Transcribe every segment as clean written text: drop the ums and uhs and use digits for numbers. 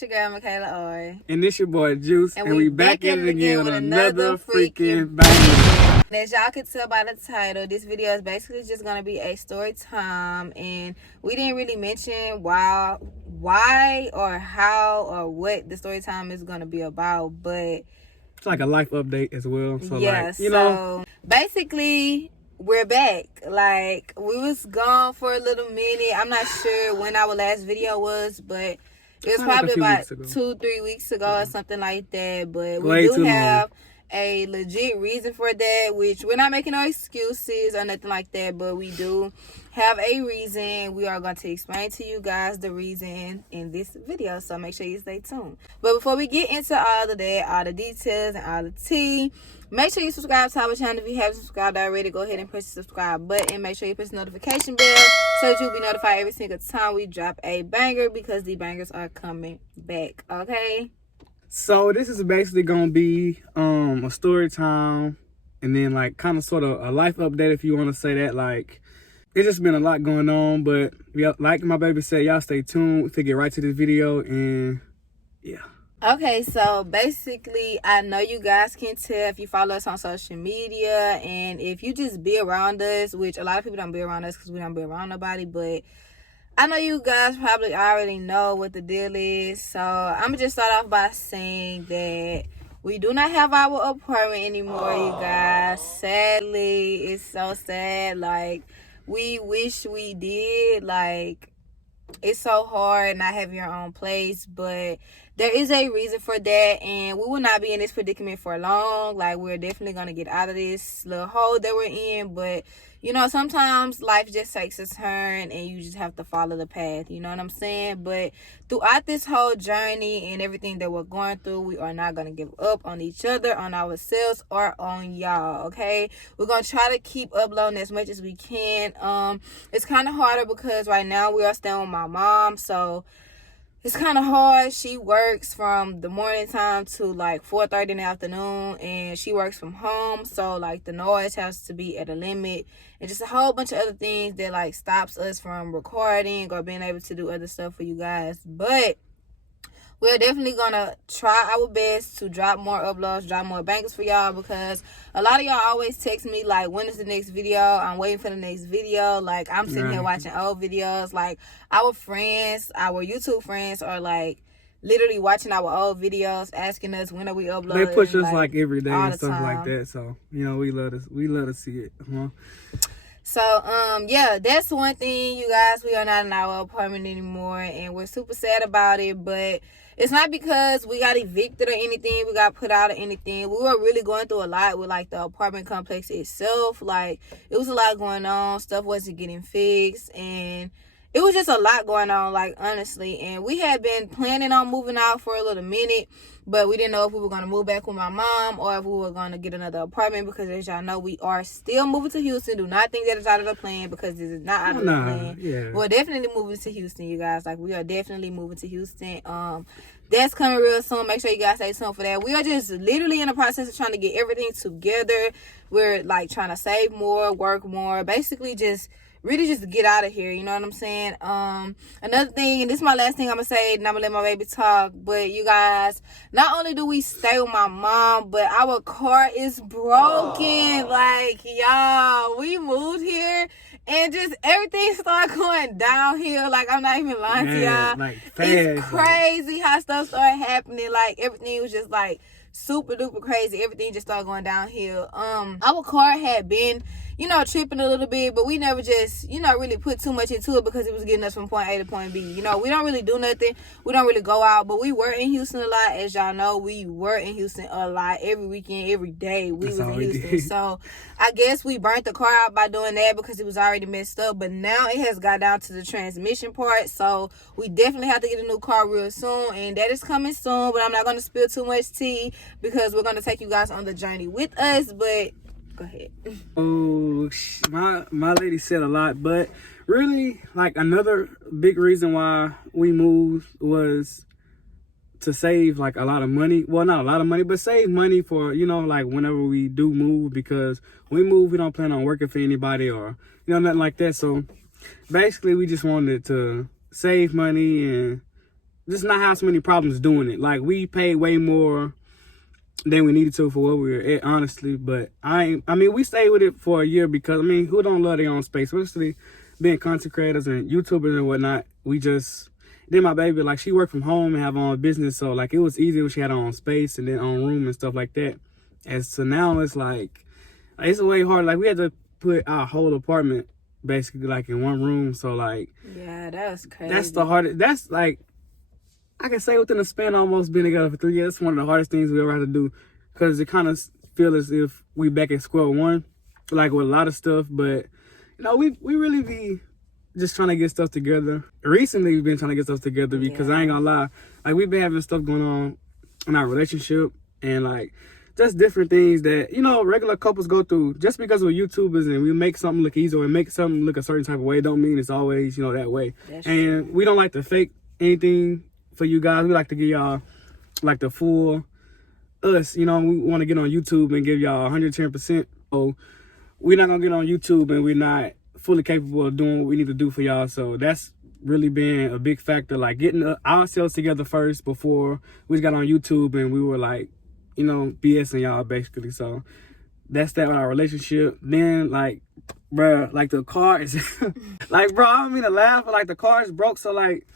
It's your girl, Kayla. And this your boy, Juice. And we back at it again with another freaking banger. And as y'all can tell by the title, this video is basically just going to be a story time. And we didn't really mention why or how or what the story time is going to be about. But it's like a life update as well. So yeah, so basically we're back. Like, we was gone for a little minute. I'm not sure when our last video was, but it was probably about 2-3 weeks ago or something like that. But we do have a legit reason for that, which we're not making no excuses or nothing like that, but we do have a reason. We are going to explain to you guys the reason in this video, so make sure you stay tuned. But before we get into all of that, all the details and all the tea, make sure you subscribe to our channel. If you haven't subscribed already, go ahead and press the subscribe button. Make sure you press the notification bell so that you'll be notified every single time we drop a banger, because the bangers are coming back, okay? So this is basically gonna be a story time, and then like kind of sort of a life update, if you want to say that. Like, it's just been a lot going on, but like my baby said, y'all stay tuned to get right to this video. And yeah. Okay, so basically, I know you guys can tell if you follow us on social media, and if you just be around us, which a lot of people don't be around us because we don't be around nobody, but I know you guys probably already know what the deal is. So I'm going to just start off by saying that we do not have our apartment anymore, you guys. Sadly, it's so sad. Like, we wish we did. Like, it's so hard not having your own place, but there is a reason for that, and we will not be in this predicament for long. Like, we're definitely going to get out of this little hole that we're in, but you know, sometimes life just takes a turn and you just have to follow the path, you know what I'm saying? But throughout this whole journey and everything that we're going through, we are not going to give up on each other, on ourselves, or on y'all, okay? We're going to try to keep uploading as much as we can. It's kind of harder because right now we are staying with my mom, so it's kind of hard. She works from the morning time to like 4:30 in the afternoon, and she works from home, so like the noise has to be at a limit, and just a whole bunch of other things that like stops us from recording or being able to do other stuff for you guys. But we're definitely gonna try our best to drop more uploads, drop more bangers for y'all, because a lot of y'all always text me like, when is the next video? I'm waiting for the next video. Like, I'm sitting here watching old videos. Like, our friends, our YouTube friends are like literally watching our old videos, asking us when are we uploading. They push us like every day and stuff like that. So, you know, we love to see it. So, yeah, that's one thing, you guys. We are not in our apartment anymore, and we're super sad about it, but it's not because we got evicted or anything, we got put out or anything. We were really going through a lot with, like, the apartment complex itself. Like, it was a lot going on. Stuff wasn't getting fixed, and it was just a lot going on, like, honestly. And we had been planning on moving out for a little minute, but we didn't know if we were going to move back with my mom or if we were going to get another apartment, because as y'all know, we are still moving to Houston. Do not think that it's out of the plan, because this is not out of the plan. Yeah. We're definitely moving to Houston, you guys. Like, we are definitely moving to Houston. That's coming real soon. Make sure you guys stay tuned for that. We are just literally in the process of trying to get everything together. We're like trying to save more, work more, basically just really just get out of here, you know what I'm saying? Another thing, and this is my last thing I'm gonna say, and I'm gonna let my baby talk, but you guys, not only do we stay with my mom, but our car is broken. Like, y'all, we moved here and just everything started going downhill. Like, I'm not even lying to y'all. Like, it's crazy how stuff started happening. Like, everything was just like super duper crazy. Everything just started going downhill. Our car had been, you know, tripping a little bit, but we never just, you know, really put too much into it, because it was getting us from point A to point B. You know, we don't really do nothing. We don't really go out, but we were in Houston a lot. As y'all know, we were in Houston a lot. Every weekend, every day, we was in Houston. So I guess we burnt the car out by doing that, because it was already messed up. But now it has got down to the transmission part. So we definitely have to get a new car real soon, and that is coming soon. But I'm not going to spill too much tea, because we're going to take you guys on the journey with us. But go ahead. Oh, my lady said a lot, but really, like, another big reason why we moved was to save like a lot of money. Well, not a lot of money, but save money for, you know, like whenever we do move, because when we move, we don't plan on working for anybody or, you know, nothing like that. So basically, we just wanted to save money and just not have so many problems doing it. Like, we paid way more than we needed to for what we were at, honestly. But I mean, we stayed with it for a year because, I mean, who don't love their own space? Especially being content creators and YouTubers and whatnot. We just, then my baby, like, she worked from home and have her own business. So, like, it was easy when she had her own space and then own room and stuff like that. And so now it's like, it's way hard. Like, we had to put our whole apartment basically like in one room. So, like, yeah, that was crazy. That's the hardest. That's like, I can say within a span of almost being together for 3 years, it's one of the hardest things we ever had to do, because it kind of feel as if we back at square one, like with a lot of stuff. But you know, we really be just trying to get stuff together. Recently, we've been trying to get stuff together because I ain't gonna lie, like, we've been having stuff going on in our relationship, and like just different things that, you know, regular couples go through. Just because we're YouTubers and we make something look easy or make something look a certain type of way, don't mean it's always, you know, that way. That's and true. We don't like to fake anything for you guys. We like to give y'all like the full us, you know. We want to get on YouTube and give y'all 110%. So we're not gonna get on YouTube and we're not fully capable of doing what we need to do for y'all. So that's really been a big factor, like getting ourselves together first before we just got on YouTube and we were like, you know, BSing y'all basically. So that's that with our relationship. Then, like, bruh, like the car is like, bro, I don't mean to laugh, but like the car is broke. So like,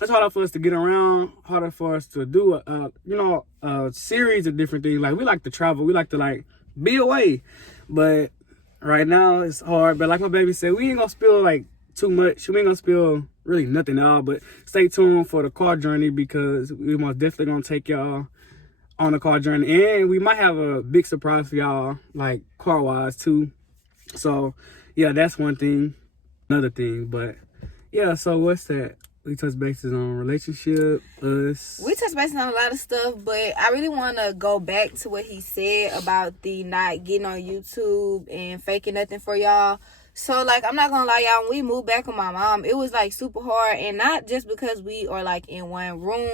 it's harder for us to get around, harder for us to do a series of different things. Like, we like to travel, we like to like be away, but right now it's hard. But like my baby said, we ain't gonna spill like too much. We ain't gonna spill really nothing at all. But stay tuned for the car journey, because we most definitely gonna take y'all on a car journey, and we might have a big surprise for y'all, like car wise too. So yeah, that's one thing. Another thing, but yeah. So what's that? We touch bases on relationship, us. We touch bases on a lot of stuff, but I really want to go back to what he said about the not getting on YouTube and faking nothing for y'all. So, like, I'm not gonna lie, y'all, when we moved back with my mom, it was, like, super hard, and not just because we are, like, in one room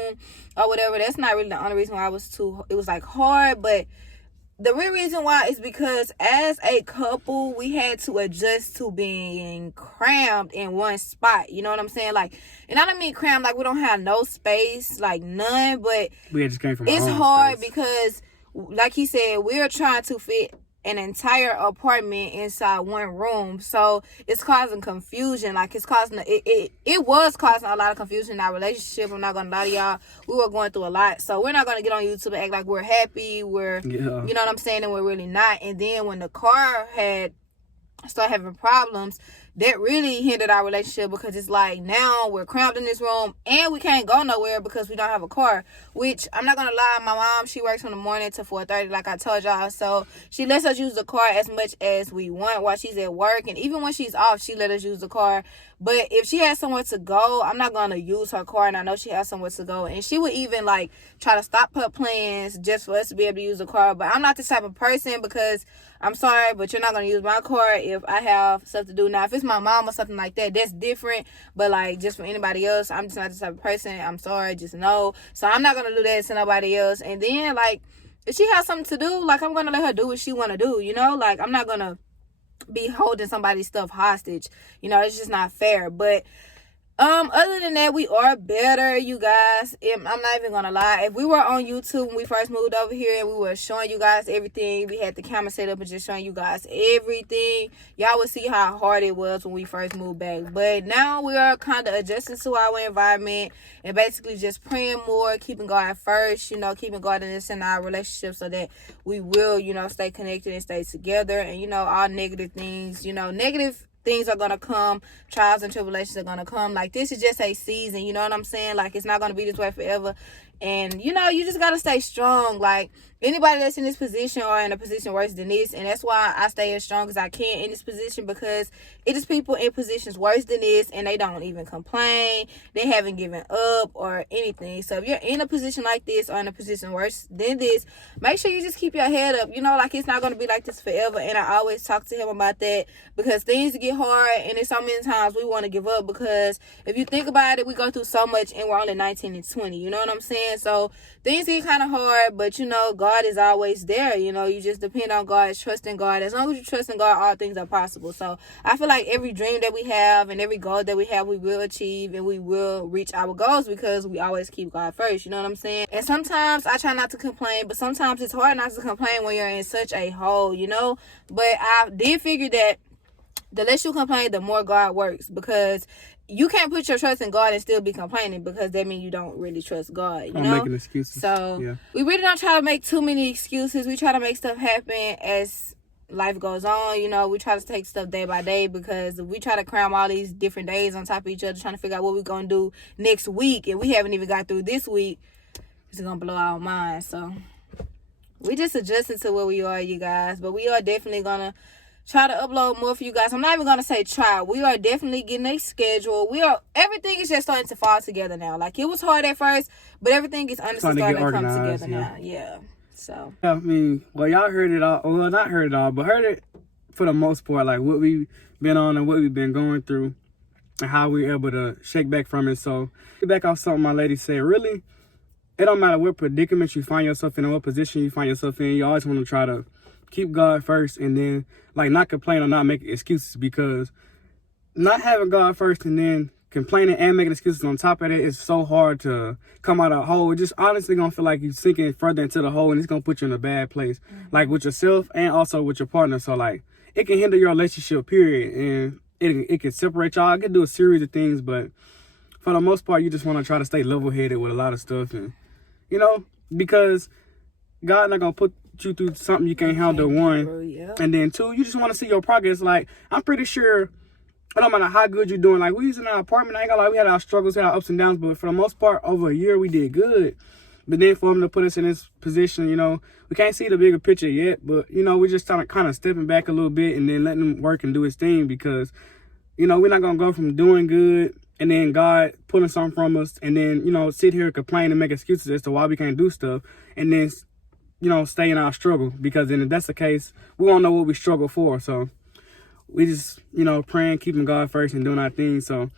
or whatever. That's not really the only reason why it was, like, hard, but the real reason why is because as a couple, we had to adjust to being crammed in one spot. You know what I'm saying? Like, and I don't mean crammed like we don't have no space, like none, but We just came from it's our own hard space. Because, like he said, we're trying to fit an entire apartment inside one room, so it's causing confusion. Like, it's causing it was causing a lot of confusion in our relationship. I'm not gonna lie to y'all, we were going through a lot. So we're not gonna get on YouTube and act like we're happy, you know what I'm saying, and we're really not. And then when the car had started having problems, that really hindered our relationship, because it's like now we're crammed in this room and we can't go nowhere because we don't have a car. Which, I'm not gonna lie, my mom, she works from the morning to 4:30, like I told y'all, so she lets us use the car as much as we want while she's at work, and even when she's off, she let us use the car. But if she has somewhere to go, I'm not gonna use her car, and I know she has somewhere to go, and she would even like try to stop her plans just for us to be able to use the car. But I'm not this type of person, because I'm sorry, but you're not gonna use my car if I have stuff to do. Now, if it's my mom or something like that, that's different. But like, just for anybody else, I'm just not this type of person. I'm sorry, just no. So I'm not gonna do that to nobody else. And then, like, if she has something to do, like, I'm gonna let her do what she wanna do, you know? Like, I'm not gonna be holding somebody's stuff hostage. You know, it's just not fair. But other than that, we are better, you guys. I'm not even gonna lie. If we were on YouTube when we first moved over here and we were showing you guys everything, we had the camera set up and just showing you guys everything, y'all would see how hard it was when we first moved back. But now we are kind of adjusting to our environment and basically just praying more, keeping God first, you know, keeping God in our relationship, so that we will, you know, stay connected and stay together. And, you know, all negative things, you know, negative things are gonna come, trials and tribulations are gonna come. Like, this is just a season, you know what I'm saying? Like, it's not gonna be this way forever. And, you know, you just gotta stay strong. Like, anybody that's in this position or in a position worse than this, and that's why I stay as strong as I can in this position, because it is people in positions worse than this and they don't even complain, they haven't given up or anything. So if you're in a position like this or in a position worse than this, make sure you just keep your head up. You know, like, it's not going to be like this forever. And I always talk to him about that, because things get hard, and there's so many times we want to give up, because if you think about it, we go through so much and we're only 19 and 20, you know what I'm saying? So things get kind of hard, but, you know, God God is always there. You know, you just depend on God, trust in God. As long as you trust in God, all things are possible. So I feel like every dream that we have and every goal that we have, we will achieve and we will reach our goals because we always keep God first. You know what I'm saying? And sometimes I try not to complain, but sometimes it's hard not to complain when you're in such a hole, you know? But I did figure that the less you complain, the more God works, because you can't put your trust in God and still be complaining, because that means you don't really trust God, you know? Making excuses. So we really don't try to make too many excuses. We try to make stuff happen as life goes on. You know, we try to take stuff day by day, because we try to cram all these different days on top of each other, trying to figure out what we're going to do next week, and we haven't even got through this week. It's going to blow our minds. So we just adjusting to where we are, you guys. But we are definitely going to try to upload more for you guys. I'm not even gonna say try. We are definitely getting a schedule. Everything is just starting to fall together now. Like, it was hard at first, but everything is honestly starting to come together now. Yeah. So I mean, well, y'all heard it all. Well, not heard it all, but heard it for the most part. Like, what we've been on and what we've been going through, and how we're able to shake back from it. So, get back off something my lady said. Really, it don't matter what predicament you find yourself in or what position you find yourself in. You always want to try to keep God first, and then, like, not complain or not making excuses, because not having God first and then complaining and making excuses on top of it is so hard to come out of a hole. It's just honestly gonna feel like you're sinking further into the hole, and it's gonna put you in a bad place, like with yourself and also with your partner. So, like, it can hinder your relationship, period, and it can separate y'all. It can do a series of things, but for the most part, you just want to try to stay level-headed with a lot of stuff, and, you know, because God not gonna put you through something you can't handle, one, and then two, you just want to see your progress. Like, I'm pretty sure, I don't matter how good you're doing. Like, we was in our apartment, I ain't gonna lie, we had our struggles, had our ups and downs, but for the most part, over a year, we did good. But then for him to put us in this position, you know, we can't see the bigger picture yet, but, you know, we're just kind of stepping back a little bit and then letting him work and do his thing, because, you know, we're not gonna go from doing good and then God pulling something from us, and then, you know, sit here and complain and make excuses as to why we can't do stuff, and then, you know, stay in our struggle, because then if that's the case, we won't know what we struggle for. So we just, you know, praying, keeping God first and doing our thing. So,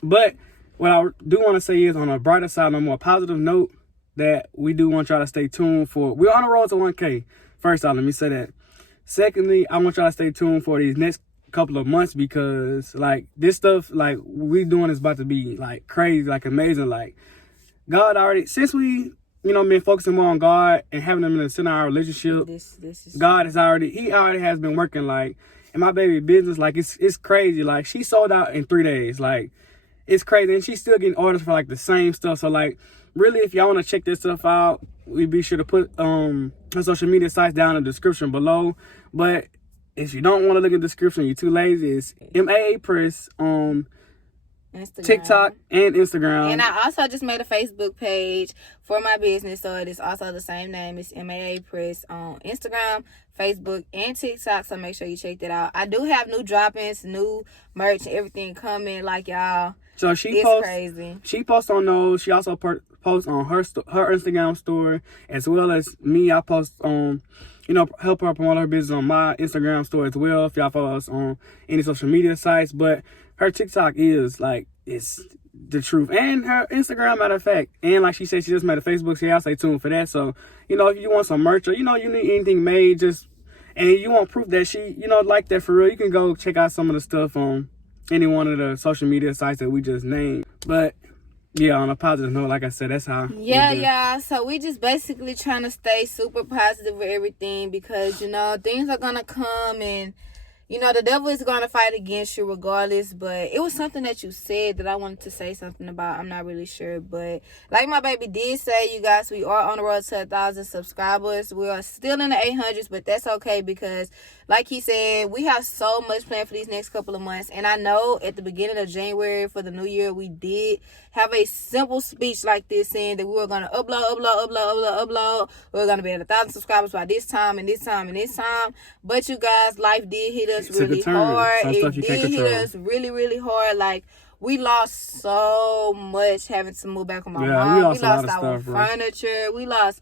but what I do want to say is, on a brighter side, on a more positive note, that we do want y'all to stay tuned for, we're on the road to 1K. First off, let me say that. Secondly, I want y'all to stay tuned for these next couple of months, because, like, this stuff, like, we doing is about to be, like, crazy, like, amazing. Like, God already, since we, you know, been focusing more on God and having them in the center of our relationship, this is God is he already has been working, like, in my baby business. Like, it's crazy. Like, she sold out in 3 days. Like, it's crazy, and she's still getting orders for, like, the same stuff. So, like, really, if y'all want to check this stuff out, we be sure to put her social media sites down in the description below. But if you don't want to look at the description, you're too lazy, it's MAA Press on Instagram, TikTok, and Instagram. And I also just made a Facebook page for my business, so it is also the same name. It's MAA Press on Instagram, Facebook, and TikTok, so make sure you check that out. I do have new droppings, new merch, everything coming, like, y'all. So it's crazy. She posts on those. She also posts on her Instagram story, as well as me. I post on, you know, help her promote her business on my Instagram store as well, if y'all follow us on any social media sites. But her TikTok is, like, it's the truth. And her Instagram, matter of fact. And like she said, she just made a Facebook, so y'all stay tuned for that. So, you know, if you want some merch, or, you know, you need anything made, and you want proof that she, you know, like that for real, you can go check out some of the stuff on any one of the social media sites that we just named. But yeah, on a positive note, like I said, that's how. Yeah. So we just basically trying to stay super positive with everything, because, you know, things are gonna come, and, you know, the devil is going to fight against you regardless. But it was something that you said that I wanted to say something about. I'm not really sure. But like my baby did say, you guys, we are on the road to 1,000 subscribers. We are still in the 800s, but that's okay, because like he said, we have so much planned for these next couple of months. And I know at the beginning of January for the new year, we did have a simple speech like this, saying that we were going to upload. We were going to be at 1,000 subscribers by this time and this time and this time. But you guys, life did hit us really hard. It did hit us really, really hard. Like, we lost so much having to move back with my mom. We lost our furniture. We lost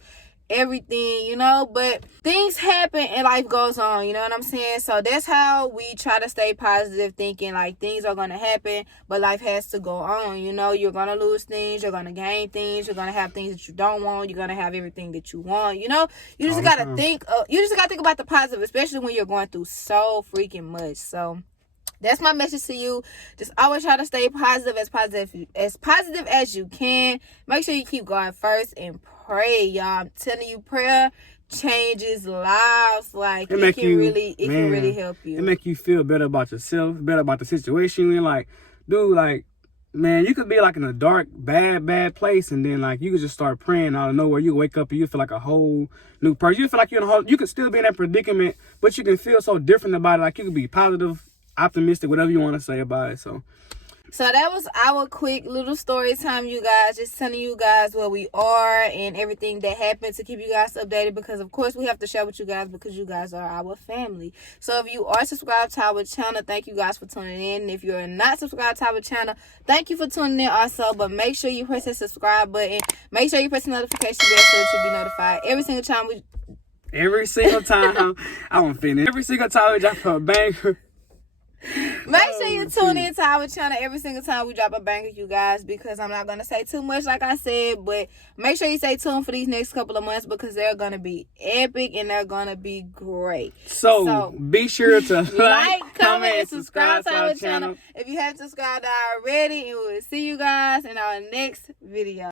everything, you know, but things happen and life goes on, you know what I'm saying? So that's how we try to stay positive, thinking like things are going to happen, but life has to go on, you know. You're going to lose things, you're going to gain things, you're going to have things that you don't want, you're going to have everything that you want, you know. You just got to think about the positive, especially when you're going through so freaking much. So that's my message to you. Just always try to stay positive as you can. Make sure you keep going first and pray, y'all. I'm telling you, prayer changes lives. Like it can really help you. It make you feel better about yourself, better about the situation you're in. Like, dude, like, man, you could be like in a dark, bad place, and then like you could just start praying out of nowhere. You wake up and you feel like a whole new person. You feel like you could still be in that predicament, but you can feel so different about it. Like you could be positive, optimistic, whatever you want to say about it. So that was our quick little story time, you guys. Just telling you guys where we are and everything that happened to keep you guys updated, because of course we have to share with you guys because you guys are our family. So if you are subscribed to our channel, thank you guys for tuning in. And if you're not subscribed to our channel, thank you for tuning in also. But make sure you press the subscribe button. Make sure you press the notification bell so that you'll be notified every single time we drop a banger. Make sure you tune in to our channel every single time we drop a banger, you guys, because I'm not going to say too much like I said, but make sure you stay tuned for these next couple of months because they're going to be epic and they're going to be great. So be sure to like, comment, and subscribe to our channel if you haven't subscribed already, and we'll see you guys in our next video.